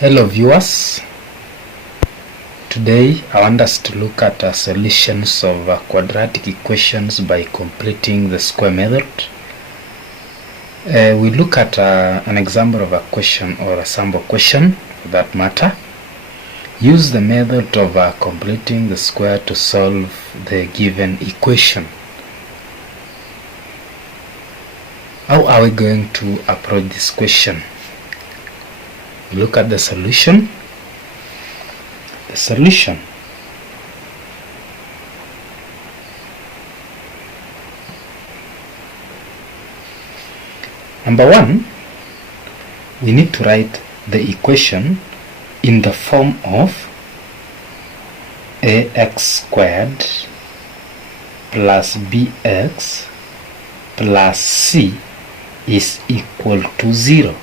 Hello viewers, today I want us to look at solutions of quadratic equations by completing the square method. We look at an example of a question or a sample question for that matter. Use the method of completing the square to solve the given equation. How are we going to approach this question? Look at the solution. The solution. Number one, we need to write the equation in the form of ax squared plus bx plus c is equal to 0.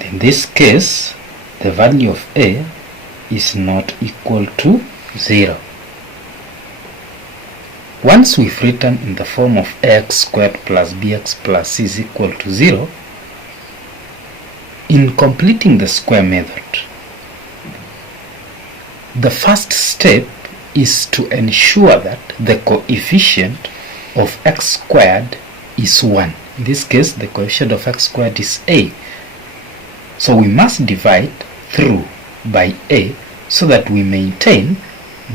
In this case, the value of a is not equal to 0. Once we've written in the form of ax squared plus bx plus c is equal to 0, in completing the square method, the first step is to ensure that the coefficient of x squared is 1. In this case, the coefficient of x squared is a. So we must divide through by a so that we maintain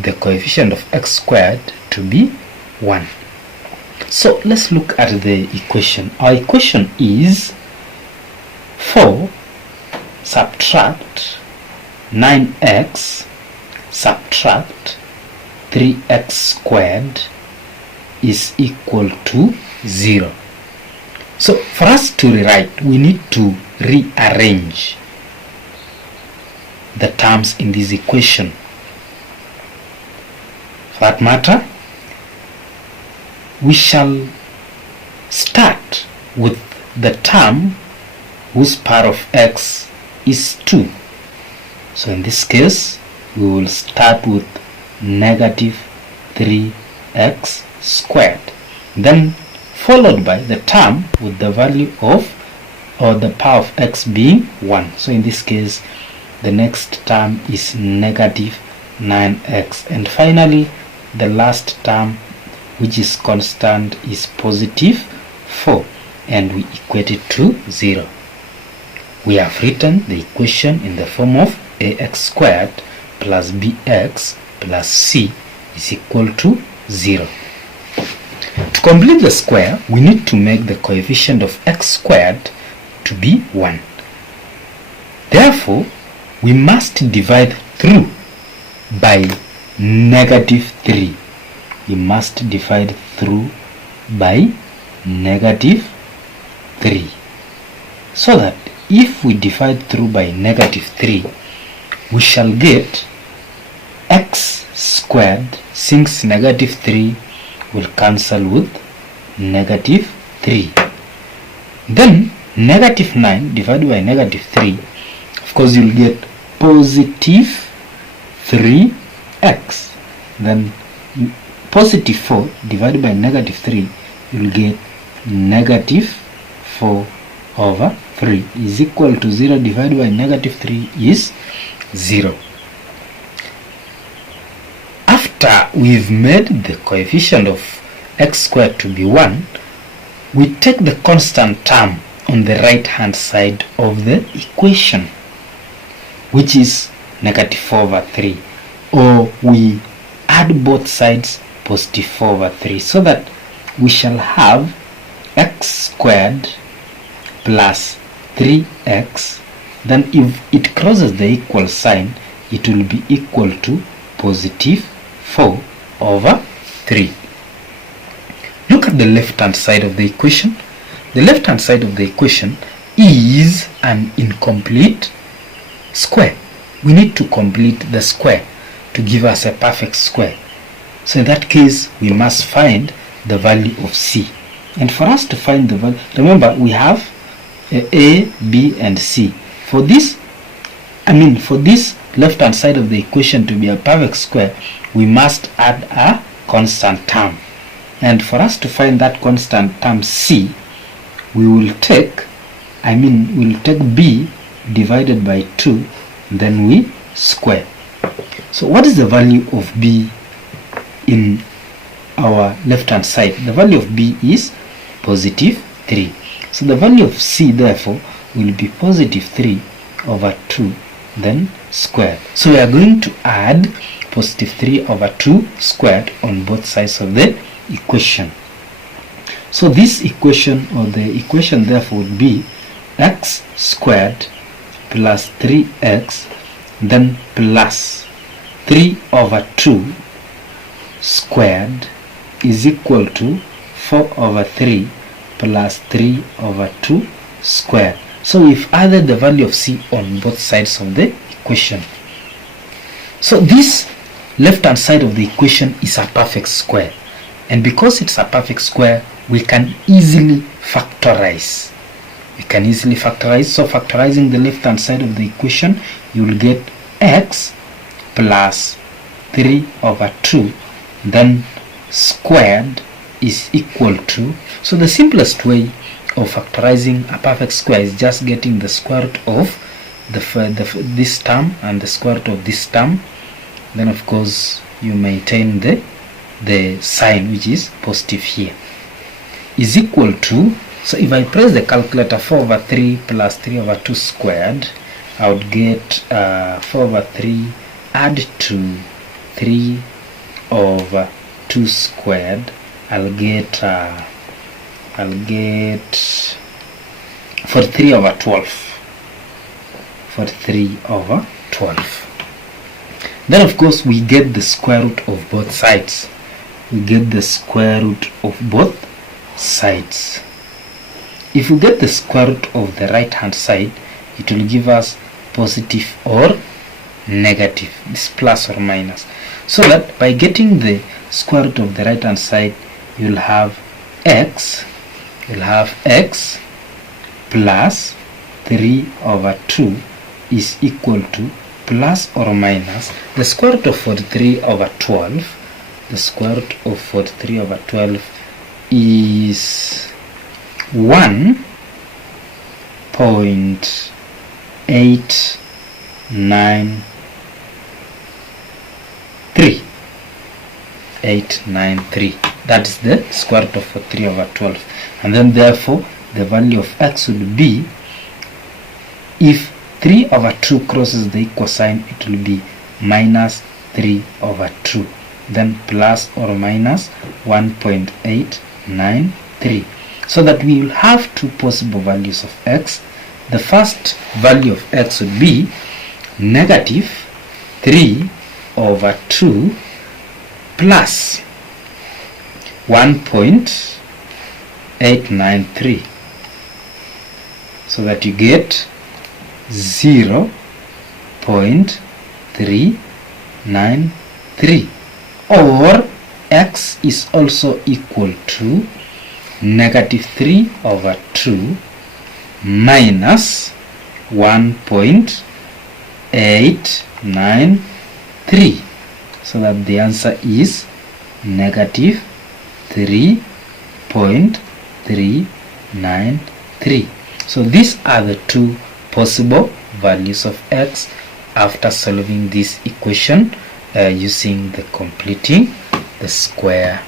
the coefficient of x squared to be 1. So let's look at the equation. Our equation is 4 subtract 9x subtract 3x squared is equal to 0. So for us to rewrite, we need to rearrange the terms in this equation. For that matter, we shall start with the term whose power of x is 2. So in this case, we will start with negative 3x squared, then followed by the term with the value of or the power of x being 1. So in this case, the next term is negative 9x, and finally the last term, which is constant, is positive 4, and we equate it to 0. We have written the equation in the form of ax squared plus bx plus c is equal to 0. To complete the square, we need to make the coefficient of x squared to be 1. Therefore, we must divide through by negative 3. We must divide through by negative 3. So that if we divide through by negative 3, we shall get x squared, since negative 3 will cancel with negative 3. Then negative 9 divided by negative 3, of course you'll get positive 3x. Then positive 4 divided by negative 3, you'll get negative 4 over 3 is equal to 0 divided by negative 3 is 0. After we've made the coefficient of x squared to be 1, we take the constant term on the right hand side of the equation, which is negative 4 over 3, or we add both sides positive 4 over 3, so that we shall have x squared plus 3x. Then if it crosses the equal sign, it will be equal to positive 4 over 3. Look at the left hand side of the equation. The left hand side of the equation is an incomplete square. We need to complete the square to give us a perfect square. So in that case, we must find the value of c. And for us to find the value, remember we have a, b and c. For this left hand side of the equation to be a perfect square, we must add a constant term. And for us to find that constant term c, we will take we'll take b divided by 2, then we square. So what is the value of b in our left hand side? The value of b is positive 3. So the value of c therefore will be positive 3 over 2 then squared. So we are going to add positive 3 over 2 squared on both sides of the equation. So this equation, or the equation therefore, would be x squared plus 3x then plus 3 over 2 squared is equal to 4 over 3 plus 3 over 2 squared. So we've added the value of c on both sides of the equation. So this left hand side of the equation is a perfect square, and because it's a perfect square, we can easily factorize. So factorizing the left hand side of the equation, you will get x plus 3 over 2 then squared is equal to, so the simplest way of factorizing a perfect square is just getting the square root of this term and the square root of this term. Then of course you maintain the sign, which is positive here, is equal to, so if I press the calculator, 4 over 3 plus 3 over 2 squared, I would get 4 over 3 add to 3 over 2 squared, I'll get 43 over 12. 43 over 12. Then of course we get the square root of both sides. If we get the square root of the right hand side, it will give us positive or negative, this plus or minus. So that by getting the square root of the right hand side, you'll have x plus 3 over 2 is equal to plus or minus the square root of 43 over 12. The square root of 43 over 12 is 1.893. That is the square root of 43 over 12. And then therefore the value of x would be, if 3 over 2 crosses the equal sign, it will be minus 3 over 2, then plus or minus 1.893. So that we will have two possible values of x. The first value of x would be negative 3 over 2 plus 1.893, so that you get 0.393, or x is also equal to negative 3 over 2 minus 1.893, so that the answer is negative 3.393. So these are the two possible values of x after solving this equation using the completing the square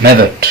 method.